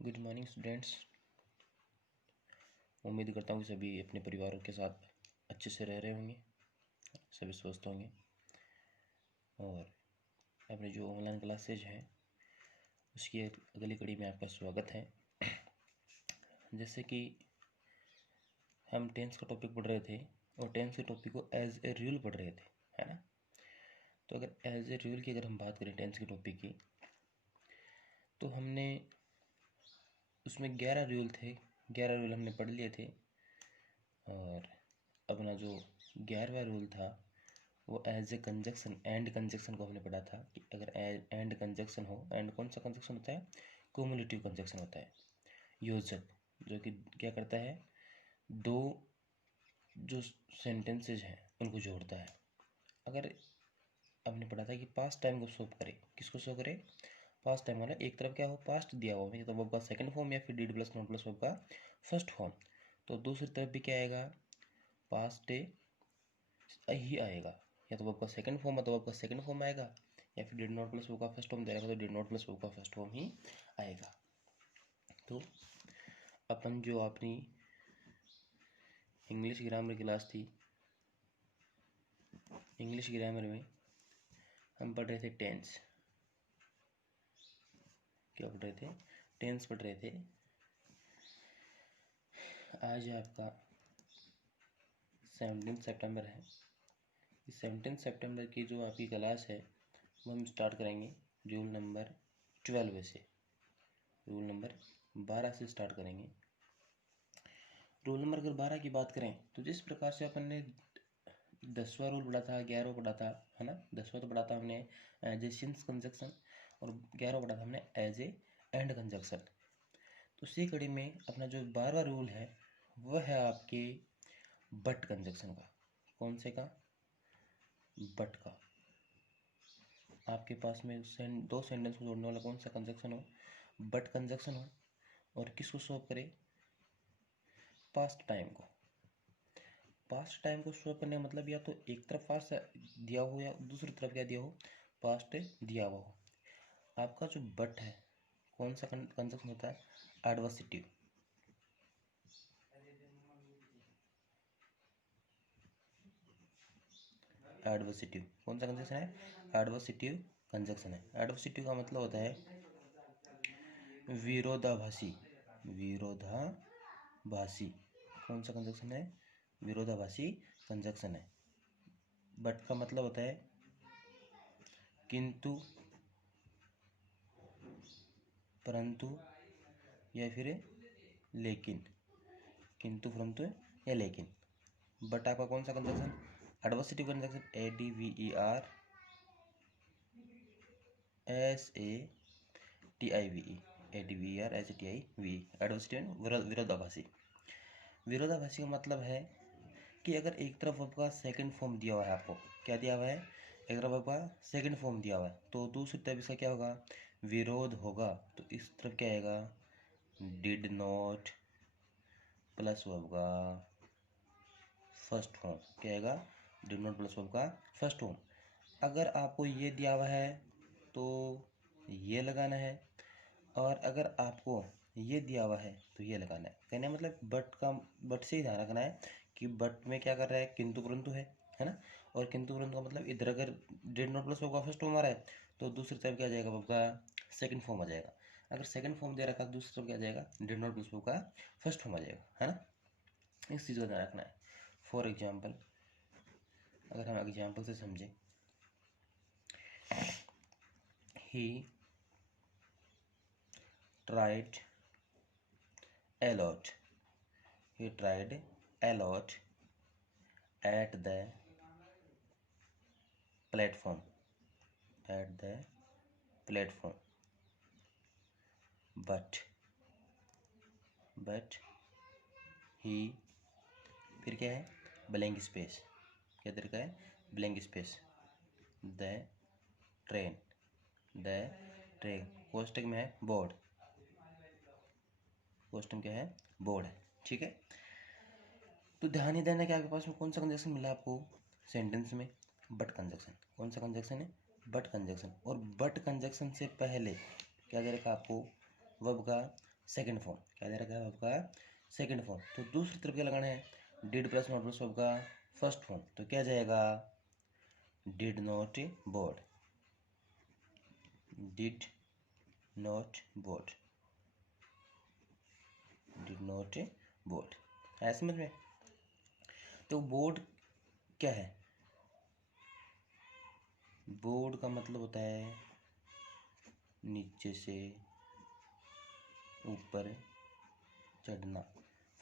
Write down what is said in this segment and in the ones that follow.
Good morning students. उम्मीद करता हूँ कि सभी अपने परिवारों के साथ अच्छे से रह रहे होंगे, सभी स्वस्थ होंगे और अपने जो ऑनलाइन क्लासेज हैं उसकी अगली कड़ी में आपका स्वागत है। जैसे कि हम टेंस का टॉपिक पढ़ रहे थे और टेंस के टॉपिक को एज ए रूल पढ़ रहे थे, है ना। तो अगर एज ए रूल की अगर हम बात करें टेंस के टॉपिक की, तो हमने उसमें 11 रूल थे, 11 रूल हमने पढ़ लिए थे। और अपना जो 11वां रूल था वो as a conjunction, and conjunction को हमने पढ़ा था कि अगर एंड कंजक्शन हो, एंड कौन सा कंजक्शन होता है, क्युमुलेटिव कंजक्शन होता है, योजक, जो कि क्या करता है, दो जो सेंटेंसेज हैं उनको जोड़ता है। अगर हमने पढ़ा था कि पास्ट टाइम को शो करे, किसको शो करे, पास्ट टाइम वाला, एक तरफ क्या हो, पास्ट दिया हुआ है तो वर्ब का सेकंड फॉर्म या फिर did plus not plus verb का फर्स्ट फॉर्म, तो दूसरी तरफ भी क्या आएगा, पास्ट ही आएगा, या तो वर्ब का सेकंड फॉर्म है तो वर्ब का सेकंड फॉर्म आएगा, या फिर डिड नॉट प्लस वर्ब का फर्स्ट फॉर्म दे रखा तो डिड नॉट प्लस वर्ब का फर्स्ट फॉर्म ही आएगा। तो अपन जो अपनी इंग्लिश ग्रामर क्लास थी, इंग्लिश ग्रामर में हम पढ़ रहे थे टेंस, क्या पढ़ रहे थे, टेंस पढ़ रहे थे। आज आपका 17 सितंबर है। इस 17 सितंबर की जो आपकी क्लास है वो हम स्टार्ट करेंगे रूल नंबर 12 से, रूल नंबर 12 से स्टार्ट करेंगे। रूल नंबर अगर 12 की बात करें तो जिस प्रकार से अपन ने 10वां रूल पढ़ा था, 11वां पढ़ा था, है ना। 10वां तो पढ़ा था हमने एज ए सिंस कंजक्शन और 11वां पढ़ा था हमने एज ए एंड कंजक्शन। तो उसी कड़ी में अपना जो 12वां रूल है वह है आपके बट कंजक्शन का। कौन से का, बट का। आपके पास में दो सेंटेंस को जोड़ने वाला कौन सा कंजक्शन हो, बट कंजक्शन हो, और किसको शो करे, पास्ट टाइम को। पास्ट टाइम को शो करने का मतलब या तो एक तरफ पास्ट दिया हो या दूसरी तरफ क्या दिया हो, पास्ट दिया हुआ हो। आपका जो बट है कौन सा कंजक्शन होता है, एडवर्सिटिव। एडवर्सिटिव कौन सा कंजक्शन है, एडवर्सिटिव कंजक्शन है। एडवर्सिटिव का मतलब होता है विरोधाभासी, विरोधाभासी। कौन सा कंजक्शन है, विरोधाभासी कंजक्शन है। बट का मतलब होता है किंतु, परंतु या फिर लेकिन, किंतु परंतु या लेकिन। बट आपका कौन सा कंजक्शन, एडवर्सिटिव कंजक्शन, ADVERSATIVE, ADVERSATIVE, एडवर्सिटिव विरोधाभासी। विरोधाभासी का मतलब है कि अगर एक तरफ आपका सेकंड फॉर्म दिया हुआ है, आपको क्या दिया हुआ है, एक तरफ आपका सेकंड फॉर्म दिया हुआ है तो दूसरी तरफ इसका क्या होगा, विरोध होगा। तो इस तरफ क्या आएगा, डिड नॉट प्लस वर्ब का फर्स्ट फॉर्म, क्या आएगा, डिड नॉट प्लस वर्ब का फर्स्ट फॉर्म। अगर आपको ये दिया हुआ है तो ये लगाना है, और अगर आपको ये दिया हुआ है तो ये लगाना है। कहने मतलब बट का, बट से ही ध्यान रखना है कि बट में क्या कर रहा है, किंतु परंतु है ना। और किंतु परंतु का मतलब इधर अगर डिड नॉट प्लस वर्ब का फर्स्ट फॉर्म आ रहा है तो दूसरी तरफ क्या आ जाएगा, वर्ब का सेकंड फॉर्म आ जाएगा। अगर सेकंड फॉर्म दे रखा तो दूसरी तरफ क्या आ जाएगा, डिड नॉट प्लस वर्ब का फर्स्ट फॉर्म आ जाएगा, है ना। इस चीज़ का ध्यान रखना है। फॉर एग्जाम्पल, अगर हम एग्जाम्पल से समझें, ही tried a lot, he tried a lot at the platform, at the platform, but he, फिर क्या है, ब्लैंक स्पेस, क्या तरीका है, blank space, the train, the train, कोष्टक में है बोर्ड, कोष्टक क्या है, बोर्ड है, ठीक है। तो ध्यान ही देना कि आपके पास में कौन सा कंजक्शन मिला आपको सेंटेंस में, बट कंजक्शन। कौन सा कंजक्शन है, बट कंजक्शन। और बट कंजक्शन से पहले क्या दे रखा आपको, वर्ब का सेकंड फॉर्म। क्या दे रखा है आपका सेकंड फॉर्म। तो दूसरी तरफ क्या लगाना है, डिड प्लस नॉट प्लस आपका फर्स्ट फॉर्म। तो क्या जाएगा, did not board, did not board, did not board. है समझ में। तो बोर्ड क्या है, बोर्ड का मतलब होता है नीचे से ऊपर चढ़ना।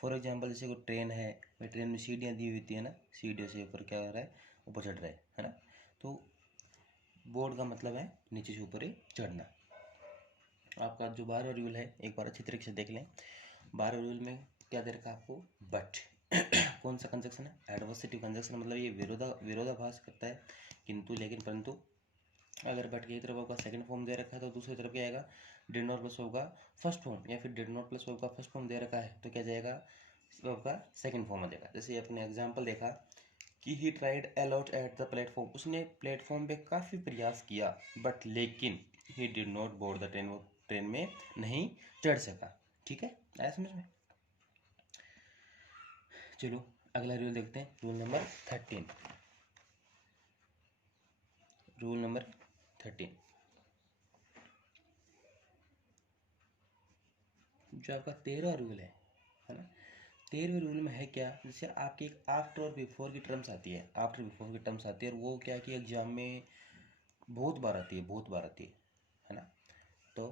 फॉर एग्जांपल जैसे कोई ट्रेन है, भाई ट्रेन में सीढ़ियाँ दी हुई होती है ना, सीढ़ियों से ऊपर क्या हो रहा है, ऊपर चढ़ रहा है ना। तो बोर्ड का मतलब है नीचे से ऊपर ही चढ़ना। आपका जो 12वां रूल है एक बार अच्छी तरीके से देख लें। 12वें रूल में क्या दे रखा है आपको, बट। कौन सा कंजक्शन है, एडवर्सिटी कंजक्शन, मतलब ये विरोधाभास करता है, किंतु लेकिन परंतु। अगर बट की एक तरफ आपका सेकंड फॉर्म दे रखा है तो दूसरी तरफ क्या आएगा, डिड नॉट प्लस होगा फर्स्ट फॉर्म, या फिर डिड नॉट प्लस होगा फर्स्ट फॉर्म दे रखा है तो क्या जाएगा, आपका सेकंड फॉर्म आ जाएगा। जैसे अपने एग्जांपल देखा कि he tried a lot at the platform, उसने प्लेटफॉर्म पे काफ़ी प्रयास किया, बट लेकिन he did not board the train, वो ट्रेन में नहीं चढ़ सका। ठीक है, आया समझ में। चलो अगला रूल देखते हैं, रूल नंबर 13। रूल नंबर 13 जो आपका 13वां रूल है ना। 13वें रूल में है क्या, जैसे आपकी एक आफ्टर और बिफोर की टर्म्स आती है, आफ्टर बिफोर की टर्म्स आती है, और वो क्या कि एग्जाम में बहुत बार आती है, बहुत बार आती है ना। तो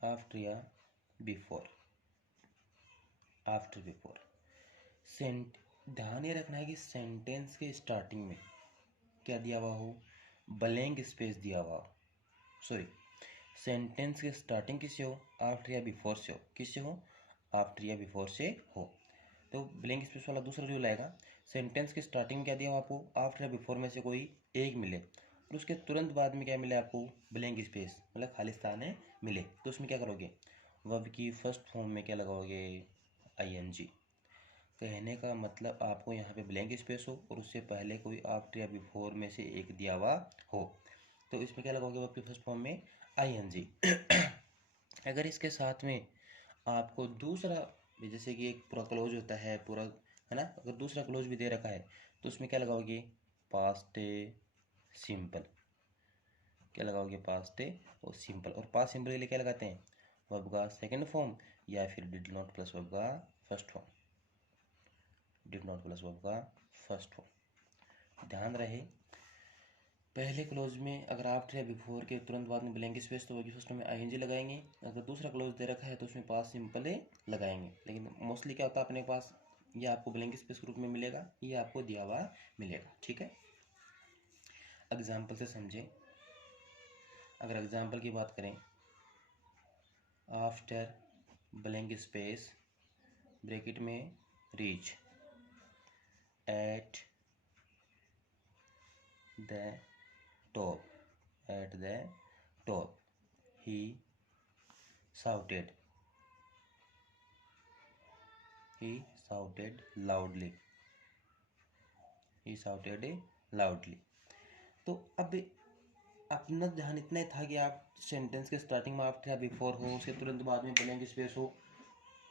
आफ्टर या बिफोर, आफ्टर बिफोर सेंट, ध्यान ये रखना है कि सेंटेंस के स्टार्टिंग में क्या दिया हुआ हो, ब्लैंक स्पेस दिया हुआ हो। सॉरी, सेंटेंस के स्टार्टिंग किससे हो, आफ्टर या बिफोर से हो, किससे हो, आफ्टर या बिफोर से हो। तो ब्लैंक स्पेस वाला दूसरा रूल आएगा, सेंटेंस के स्टार्टिंग में क्या दिया हो आपको, आफ्टर या बिफोर में से कोई एक मिले, और उसके तुरंत बाद में क्या मिले आपको, ब्लैंक स्पेस मतलब खाली स्थान है मिले, तो उसमें क्या करोगे, वर्ब की फर्स्ट फॉर्म में क्या लगाओगे, आईएनजी। कहने का मतलब आपको यहाँ पे ब्लैंक स्पेस हो और उससे पहले कोई आफ्टर या बिफोर में से एक दिया हुआ हो, तो इसमें क्या लगाओगे, वर्ब की फर्स्ट फॉर्म में आईएनजी। अगर इसके साथ में आपको दूसरा, जैसे कि एक पूरा क्लोज होता है पूरा, है ना, अगर दूसरा क्लोज भी दे रखा है तो उसमें क्या लगाओगे, पास्ट सिंपल। क्या लगाओगे, पास्ट और सिंपल। और पास्ट सिंपल के लिए क्या लगाते हैं, वर्ब का सेकंड फॉर्म या फिर डिड नॉट प्लस वर्ब का first form, did not plus verb का फर्स्ट फॉर्म। ध्यान रहे पहले क्लोज में अगर आफ्टर या बिफोर के तुरंत बाद में ब्लैंक स्पेस तो वर्ब की फर्स्ट फॉर्म में आईएनजी लगाएंगे, अगर दूसरा क्लोज दे रखा है तो उसमें पास्ट सिंपल लगाएंगे। लेकिन मोस्टली क्या होता है अपने पास, ये आपको ब्लैंक स्पेस के रूप में मिलेगा, ये आपको दिया हुआ मिलेगा। ठीक है, एग्जाम्पल से समझें। अगर एग्जाम्पल की बात करें, आफ्टर ब्लैंक स्पेस ब्रैकेट में reach at the top, at the top he shouted, he shouted loudly, he shouted loudly। तो अब अपना ध्यान इतना ही था कि आप सेंटेंस के स्टार्टिंग में आफ्टर या बिफोर हो, उसके तुरंत बाद में ब्लैंक स्पेस हो,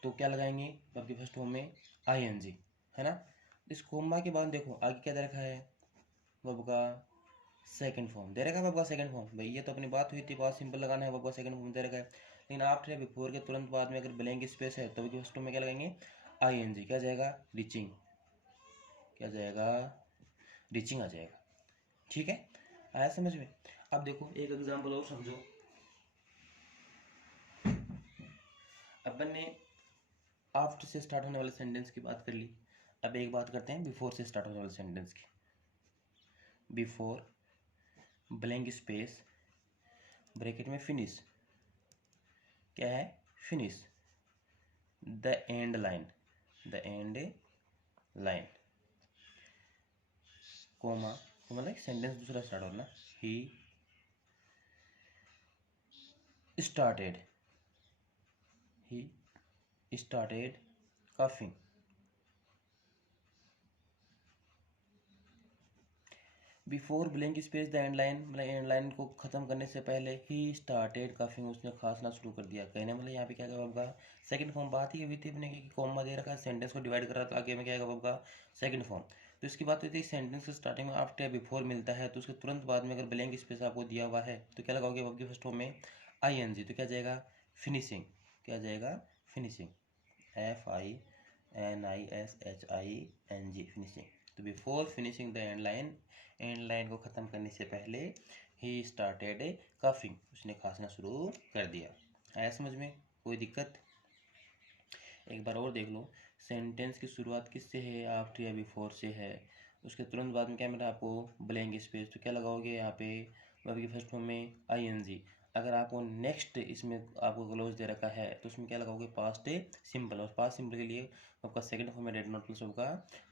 तो क्या लगाएंगे, आपके फर्स्ट फॉर्म में आईएनजी, है ना। इस कोमा के बाद देखो आगे क्या दे रखा है, वर्ब का सेकंड फॉर्म दे रखा है, वर्ब का सेकंड फॉर्म। भाई ये तो अपनी बात हुई थी, पास्ट सिंपल लगाना है, वर्ब का सेकंड फॉर्म दे रखा है। लेकिन आफ्टर या बिफोर के तुरंत बाद में अगर ब्लैंक स्पेस है तो फर्स्ट में क्या लगाएंगे, आईएनजी। क्या जाएगा, रीचिंग, क्या जाएगा, रीचिंग आ जाएगा। ठीक है, आया समझ में। अब देखो एक एग्जांपल और समझो। अपन ने आफ्टर से स्टार्ट होने वाले सेंटेंस की बात कर ली, अब एक बात करते हैं बिफोर से स्टार्ट होने वाले सेंटेंस की। बिफोर ब्लैंक स्पेस ब्रैकेट में फिनिश, क्या है, finish the end line, the end line, comma, मतलब सेंटेंस दूसरा स्टार्ट होना, he started, he started coughing, before blank space the end line, मतलब एंड लाइन को ख़त्म करने से पहले ही स्टार्टेड काफिंग, उसने खांसना शुरू कर दिया। कहने मतलब यहाँ पे क्या होगा आपका सेकंड फॉर्म। बात ही हुई थी अपने कि कॉमा दे रखा है, सेंटेंस को डिवाइड कर रहा, तो आगे में क्या होगा आपका सेकंड फॉर्म। तो इसकी बात हुई थी सेंटेंस के स्टार्टिंग में आफ्टर या बिफोर मिलता है, तो उसके तुरंत बाद में अगर ब्लैंक स्पेस आपको दिया हुआ है तो क्या लगाओगे आपकी फर्स्ट फॉर्म में ING, तो क्या जाएगा फिनिशिंग, क्या जाएगा फिनिशिंग, FINISHING फिनिशिंग। तो before finishing the end line को ख़त्म करने से पहले ही स्टार्टेड काफिंग, उसने खांसना शुरू कर दिया। आया समझ में, कोई दिक्कत? एक बार और देख लो, सेंटेंस की शुरुआत किससे है, आफ्टर या बिफोर से है, उसके तुरंत बाद में क्या मिला आपको ब्लैंक स्पेस, तो क्या लगाओगे यहाँ पे वर्ब की फर्स्ट फॉर्म में ING। अगर आपको नेक्स्ट इसमें आपको क्लोज दे रखा है तो उसमें क्या लगाओगे पास्ट सिंपल, और पास्ट सिंपल के लिए आपका सेकंड फॉर्म में डिड नॉट प्लस वर्ब का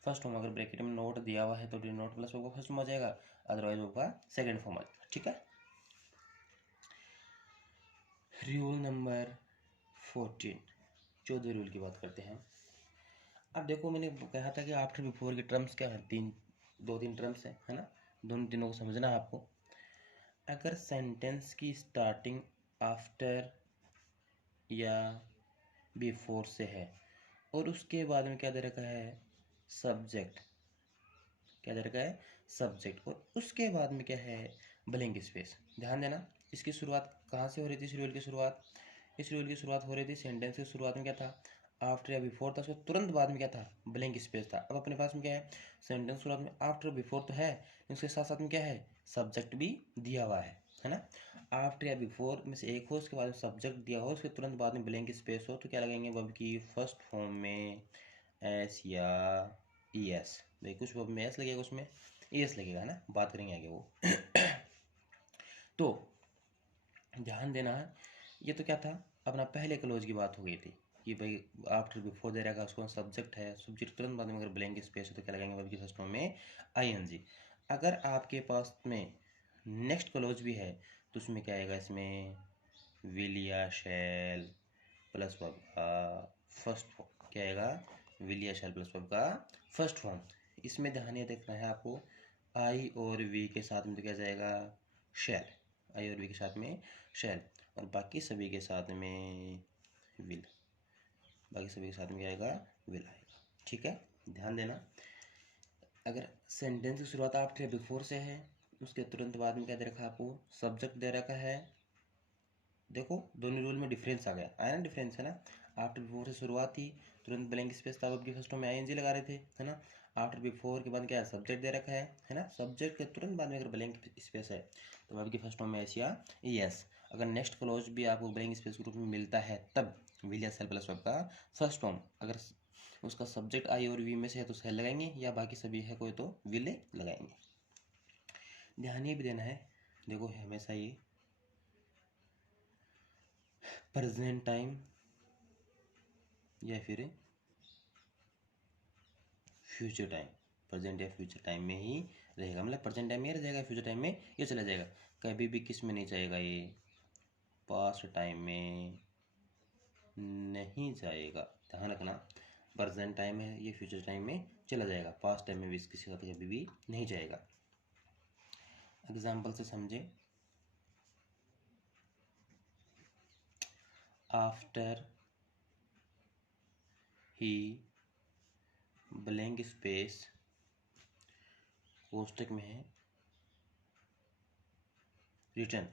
फर्स्ट फॉर्म, अगर ब्रैकेट में नोट दिया हुआ है तो डिड नॉट प्लस वर्ब का फर्स्ट फॉर्म आ जाएगा, अदरवाइज वर्ब का सेकंड फॉर्म आ जाएगा। ठीक है। रूल नंबर 14, 14 रूल की बात करते हैं। अब देखो मैंने कहा था कि आफ्टर बिफोर के टर्म्स क्या हैं, दो तीन टर्म्स हैं, है ना, दोनों तीनों को समझना है आपको। अगर सेंटेंस की स्टार्टिंग आफ्टर या बिफोर से है और उसके बाद में क्या दे रखा है सब्जेक्ट, क्या दे रखा है सब्जेक्ट, और उसके बाद में क्या है ब्लैंक स्पेस, ध्यान देना इसकी शुरुआत कहाँ से हो रही थी, इस रूल की शुरुआत, इस रूल की शुरुआत हो रही थी सेंटेंस की शुरुआत में क्या था आफ्टर या बिफोर था, उसके तुरंत बाद में क्या था ब्लैंक स्पेस था। अब अपने पास में क्या है सेंटेंस शुरुआत में आफ्टर बिफोर तो है, उसके साथ साथ में क्या है सब्जेक्ट भी दिया हुआ है ना। आफ्टर या बिफोर में से एक हो, उसके बाद में सब्जेक्ट दिया हो, उसके तुरंत बाद में ब्लैंक स्पेस हो, तो क्या लगाएंगे वर्ब की फर्स्ट फॉर्म में एस या ES। भाई कुछ वर्ब में एस लगेगा, उसमें ES लगेगा, है ना, बात करेंगे आगे वो। तो ध्यान देना है, ये तो क्या था अपना पहले क्लोज की बात हो गई थी कि भाई आफ्टर बिफोर दे रखा उसको सब्जेक्ट है, सब्जेक्ट तुरंत बाद में अगर ब्लैंक स्पेस है तो क्या लगाएंगे वर्ब की फर्स्ट फॉर्म में ING। अगर आपके पास में नेक्स्ट क्लोज भी है तो उसमें क्या आएगा, इसमें विल या शैल प्लस वर्ब का फर्स्ट फॉर्म, क्या आएगा विल या शैल प्लस वर्ब का फर्स्ट फॉर्म। इसमें ध्यान ये देखना है आपको I और V के साथ में तो क्या जाएगा शैल, I और V के साथ में शैल, और बाकी सभी के साथ में विल, बाकी सभी के साथ में क्या आएगा विल आएगा। ठीक है, ध्यान देना अगर सेंटेंस की शुरुआत आफ्टर या बिफोर से है उसके तुरंत बाद में क्या दे रखा है आपको सब्जेक्ट दे रखा है। देखो दोनों रूल में डिफरेंस आ गया, आया ना डिफरेंस, है ना। आफ्टर बिफोर से शुरुआत थी, तुरंत ब्लैंक स्पेस था, वर्ब की फर्स्ट में ING लगा रहे थे, है ना। आफ्टर बिफोर के बाद क्या है सब्जेक्ट दे रखा है ना, सब्जेक्ट के तुरंत बाद में अगर ब्लैंक स्पेस है तो वर्ब की फर्स्ट में एस या ES। अगर नेक्स्ट क्लोज भी आपको ब्लैंक स्पेस के रूप में मिलता है तब विल या सेल प्लस वर्ब का फर्स्ट फॉर्म, अगर उसका सब्जेक्ट I और V में से है तो सेल लगाएंगे, या बाकी सभी है कोई तो विल लगाएंगे। ध्यान ये भी देना है, देखो हमेशा ये प्रेजेंट टाइम या फिर फ्यूचर टाइम, प्रेजेंट या फ्यूचर टाइम में ही रहेगा, मतलब प्रेजेंट टाइम में रह जाएगा, फ्यूचर टाइम में ये चला जाएगा, कभी भी किस में नहीं जाएगा, ये पास्ट टाइम में नहीं जाएगा, ध्यान रखना। प्रेजेंट टाइम है ये फ्यूचर टाइम में चला जाएगा, पास्ट टाइम में भी किसी के साथ कभी भी नहीं जाएगा। एग्जाम्पल से समझे, आफ्टर ही ब्लैंक स्पेस कोष्टक में है return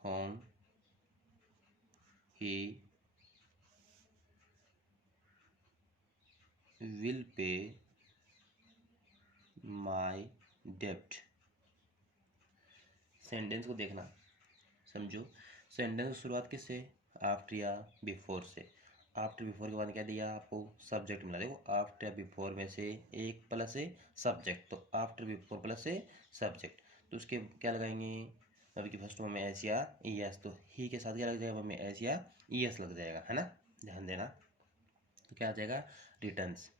home he will pay my डेब्ट। सेंटेंस को देखना, समझो सेंटेंस की शुरुआत किससे आफ्टर या बिफोर से, आफ्टर बिफोर के बाद क्या दिया आपको सब्जेक्ट मिला, देखो आफ्टर या बिफोर में से एक प्लस है सब्जेक्ट, तो आफ्टर बिफोर प्लस है सब्जेक्ट, तो उसके क्या लगाएंगे वर्ब की फर्स्ट फॉर्म में एस या ES, तो ही के साथ क्या लग जाएगा वर्ब में एस या ES लग जाएगा, है ना, ध्यान देना। तो क्या आ जाएगा returns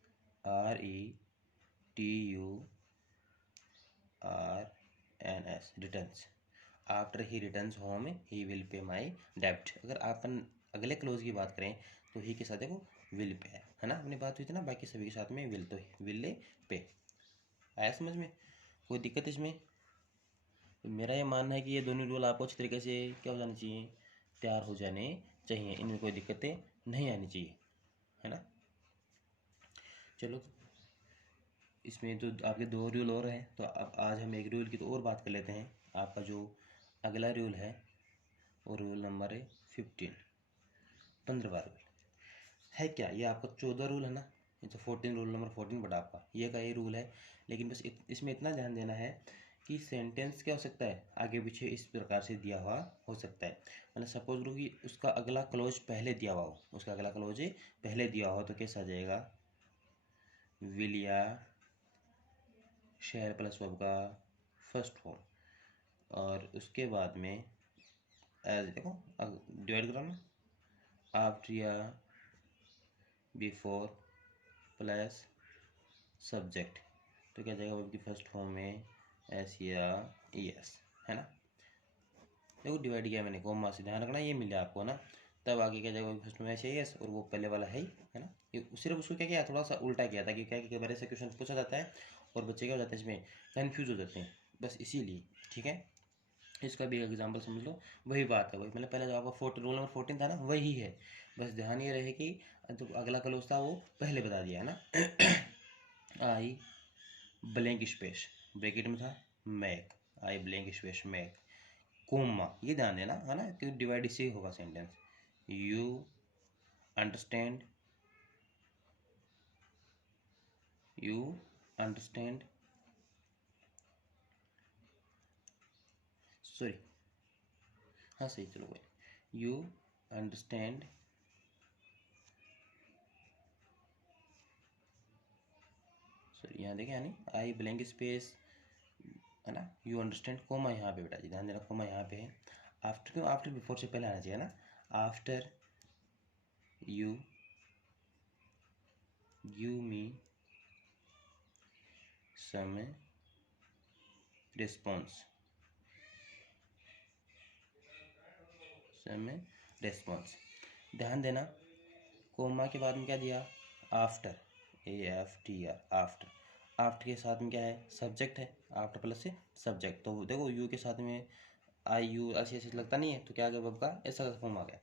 RETURNS returns. After he returns home he will pay my डेब्ट। अगर अपन अगले क्लोज की बात करें तो ही के साथ देखो विल पे है ना, अपनी बात हुई थी ना, बाकी सभी के साथ में विल, तो विल पे आया समझ में। कोई दिक्कत इसमें? तो मेरा ये मानना है कि ये दोनों रूल आपको अच्छी तरीके से क्या हो जाने चाहिए, तैयार हो जाने चाहिए, इनमें कोई दिक्कतें नहीं आनी चाहिए, है ना। चलो, इसमें तो आपके 2 रूल और हैं, तो अब आज हम एक रूल की तो और बात कर लेते हैं। आपका जो अगला रूल है वो रूल नंबर है 15, 15वां रूल है क्या, ये आपका 14 रूल है ना, ये तो 14 रूल नंबर 14 बटा आपका ये का ये रूल है। लेकिन बस इसमें इतना ध्यान देना है कि सेंटेंस क्या हो सकता है, आगे पीछे इस प्रकार से दिया हुआ हो सकता है। मतलब सपोज करो कि उसका अगला क्लोज पहले दिया हुआ हो, उसका अगला क्लोज पहले दिया हो तो कैसा आ जाएगा, विल या शैल प्लस वर्ब का फर्स्ट फॉर्म, और उसके बाद में एज देखो डिवाइड करो ना, आफ्टर या बिफोर प्लस सब्जेक्ट, तो क्या जाएगा वर्ब की फर्स्ट फॉर्म में एस या ई एस, है ना। देखो डिवाइड किया मैंने कॉमा से, ध्यान रखना ये मिल जाए आपको ना, तब आगे क्या जाएगा फर्स्ट में एस या एस, और वो पहले वाला है ही, है ना। ये सिर्फ उसको क्या किया, थोड़ा सा उल्टा किया था कि क्या कई बार ऐसे क्वेश्चन पूछा जाता है और बच्चे क्या हो जाते हैं इसमें कन्फ्यूज हो जाते हैं, बस इसीलिए, ठीक है। इसका भी एग्जाम्पल समझ लो, वही बात है, वही मतलब पहले जो आपका रूल नंबर 14 था ना वही है, बस ध्यान ये रहे कि जो अगला क्लोज था वो पहले बता दिया है ना। आई ब्लैंक स्पेस ब्रैकेट में था make, I blank space make comma, ये ध्यान देना है ना कि डिवाइड इससे होगा sentence, you understand, you understand, sorry हाँ सही, चलो कोई, यू अंडरस्टैंड सॉरी यहाँ देखें यानी आई ब्लैंक स्पेस है ना, यू अंडरस्टैंड कोमा यहाँ पे बेटा जी ध्यान देना, कोमा यहाँ पे है, आफ्टर क्यों, आफ्टर बिफोर से पहले आना चाहिए ना, after you give me some response, some response, ध्यान देना कोमा के बाद में क्या दिया, after, A F T R, after, after के साथ में क्या है, सब्जेक्ट है, आफ्टर प्लस से सब्जेक्ट, तो देखो यू के साथ में आई यू ऐसे ऐसे लगता नहीं है, तो क्या आ गया वर्ब का ऐसा फॉर्म आ गया,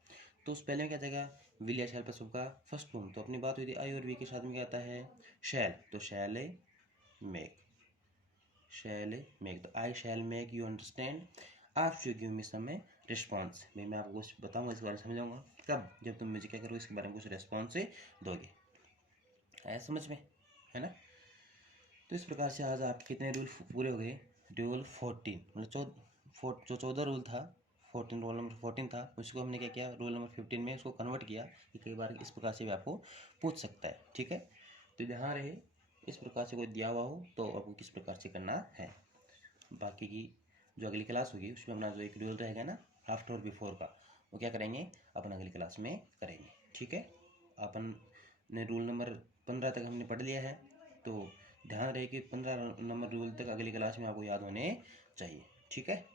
तो उस पहले में क्या जाएगा, विल या शैल प्लस वर्ब का फर्स्ट फॉर्म, तो अपनी बात हुई थी आई और वी के साथ में क्या आता है, शैल, तो शैल मेक, शैल मेक, तो I shall make you understand after you give me some response, भाई मैं आपको कुछ बताऊंगा इसके बारे में, समझाऊंगा कब, जब तुम मुझे क्या करोगे इसके बारे में कुछ रिस्पॉन्स दोगे, आया समझ में, है ना। तो इस प्रकार से आज आपके कितने रूल पूरे हो गए, रूल 14 मतलब जो 14 रूल था 14, रोल नंबर 14 था, उसको हमने क्या किया रोल नंबर 15 में उसको कन्वर्ट किया, कि कई बार इस प्रकार से भी आपको पूछ सकता है, ठीक है। तो ध्यान रहे इस प्रकार से कोई दिया हुआ हो तो आपको किस प्रकार से करना है, बाकी की जो अगली क्लास होगी उसमें अपना जो एक रूल रहेगा ना आफ्टर और बिफोर का, वो क्या करेंगे अपन अगली क्लास में करेंगे, ठीक है। अपन ने रूल नंबर 15 तक हमने पढ़ लिया है, तो ध्यान रहे कि 15 नंबर रूल तक अगली क्लास में आपको याद होने चाहिए, ठीक है।